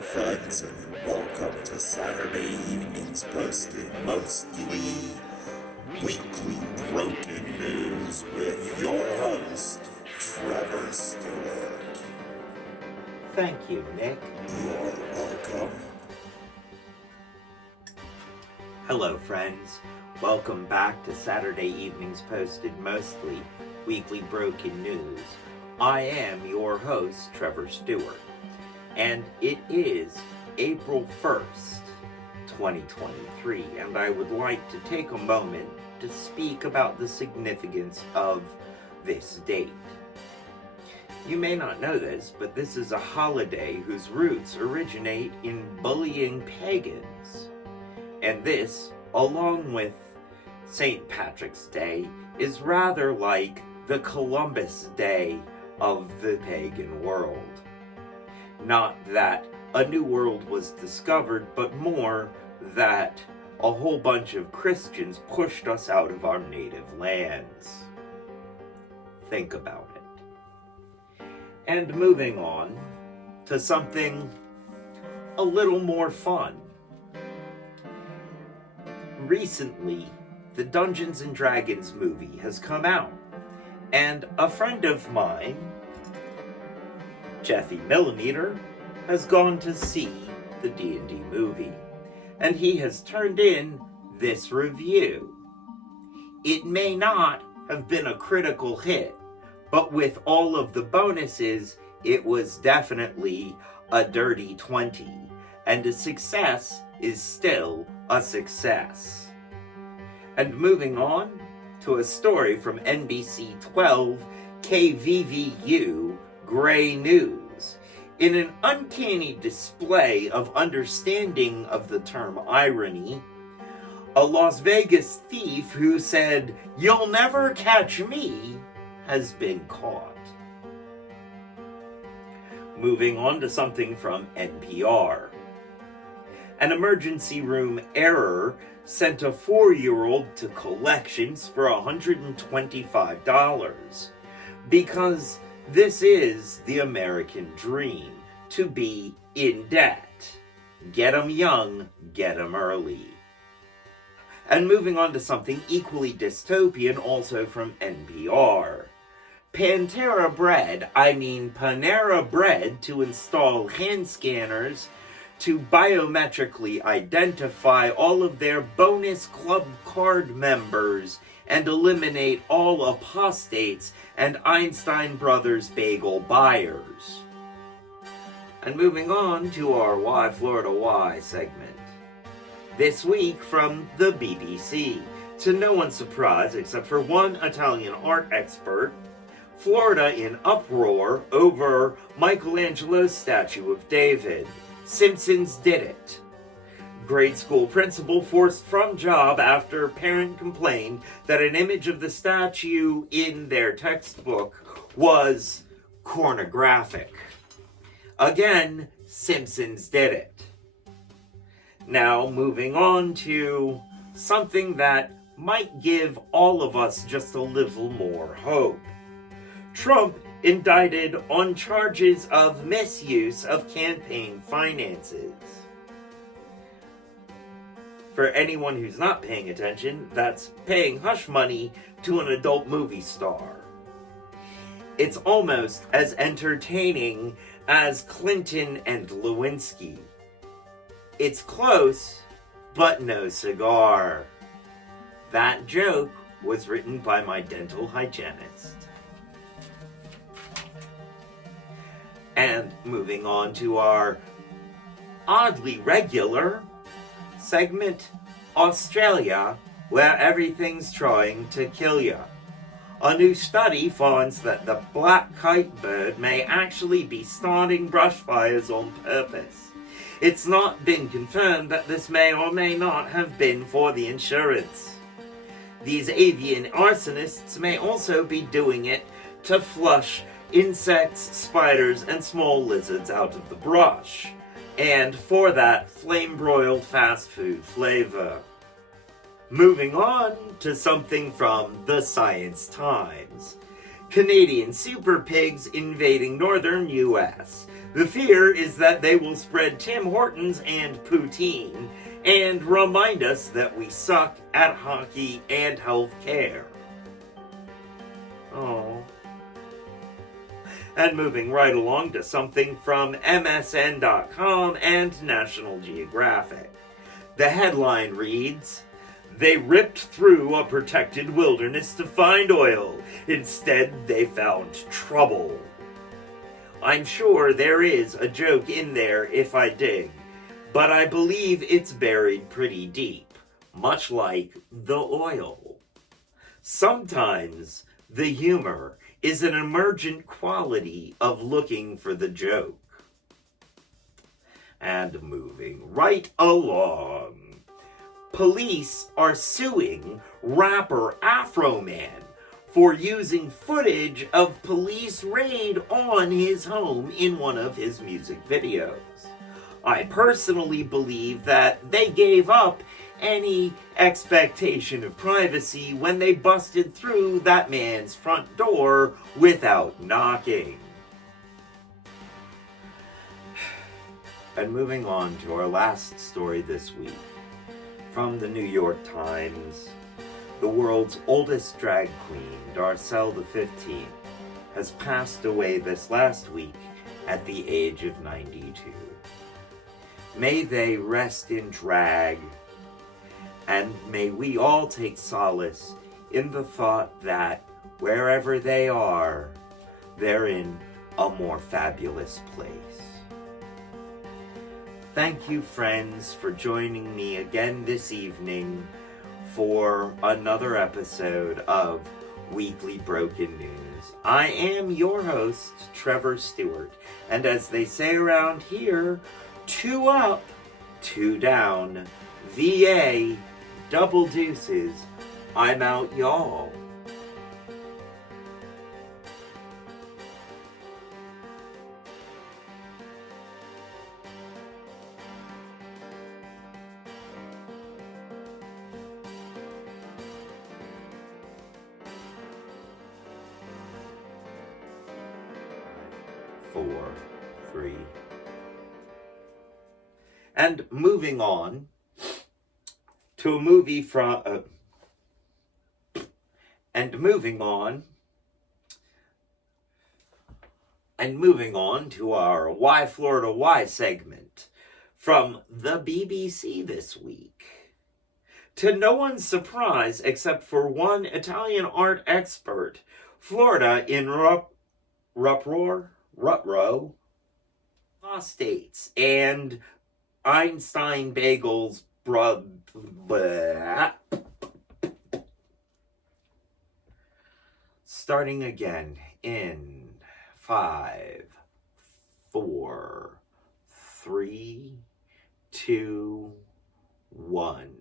friends, and welcome to Saturday evening's posted mostly weekly broken news with your host, Trevor Stewart. Thank you, Nick. You're welcome. Hello, friends. Welcome back to Saturday evening's posted mostly weekly broken news. I am your host, Trevor Stewart, and it is April 1st, 2023, and I would like to take a moment to speak about the significance of this date. You may not know this, but this is a holiday whose roots originate in bullying pagans. And this, along with St. Patrick's Day, is rather like the Columbus Day of the pagan world. Not that a new world was discovered, but more that a whole bunch of Christians pushed us out of our native lands. Think about it. And moving on to something a little more fun. Recently, the Dungeons & Dragons movie has come out, and a friend of mine, Jeffy Millimeter, has gone to see the D&D movie, and he has turned in this review. It may not have been a critical hit, but with all of the bonuses, it was definitely a dirty 20, and a success is still a success. And moving on to a story from NBC 12 KVVU Gray News. In an uncanny display of understanding of the term irony, a Las Vegas thief who said, "You'll never catch me," has been caught. Moving on to something from NPR. An emergency room error sent a 4-year-old to collections for $125 because this is the American dream, to be in debt. Get 'em young, get 'em early. And moving on to something equally dystopian, also from NPR. Panera Bread to install hand scanners to biometrically identify all of their bonus club card members and eliminate all apostates and Einstein Brothers bagel buyers. And moving on to our Why Florida Why segment. This week from the BBC, to no one's surprise except for one Italian art expert, Florida in uproar over Michelangelo's statue of David. Simpsons did it. Grade school principal forced from job after parent complained that an image of the statue in their textbook was pornographic. Again, Simpsons did it. Now, moving on to something that might give all of us just a little more hope. Trump indicted on charges of misuse of campaign finances. For anyone who's not paying attention, that's paying hush money to an adult movie star. It's almost as entertaining as Clinton and Lewinsky. It's close, but no cigar. That joke was written by my dental hygienist. And moving on to our oddly regular segment, Australia, where everything's trying to kill ya. A new study finds that the black kite bird may actually be starting brush fires on purpose. It's not been confirmed that this may or may not have been for the insurance. These avian arsonists may also be doing it to flush insects, spiders, and small lizards out of the brush, and for that flame-broiled fast food flavor. Moving on to something from the Science Times. Canadian super pigs invading northern U.S. The fear is that they will spread Tim Hortons and poutine and remind us that we suck at hockey and health care. Oh. And moving right along to something from MSN.com and National Geographic. The headline reads, "They ripped through a protected wilderness to find oil. Instead, they found trouble." I'm sure there is a joke in there if I dig, but I believe it's buried pretty deep, much like the oil. Sometimes the humor is an emergent quality of looking for the joke. And moving right along, police are suing rapper Afro Man for using footage of police raid on his home in one of his music videos. I personally believe that they gave up any expectation of privacy when they busted through that man's front door without knocking. And moving on to our last story this week, from the New York Times, the world's oldest drag queen, Darcelle the 15th, has passed away this last week at the age of 92. May they rest in drag, and may we all take solace in the thought that wherever they are, they're in a more fabulous place. Thank you, friends, for joining me again this evening for another episode of Weekly Broken News. I am your host, Trevor Stewart, and as they say around here, 2 up, 2 down, VA, double deuces. I'm out, y'all. Four, three. And moving on to a movie from moving on to our Why Florida Why segment from the BBC this week. To no one's surprise, except for one Italian art expert, Florida in Rutrow states and Einstein Bagels starting again in 5, 4, 3, 2, 1.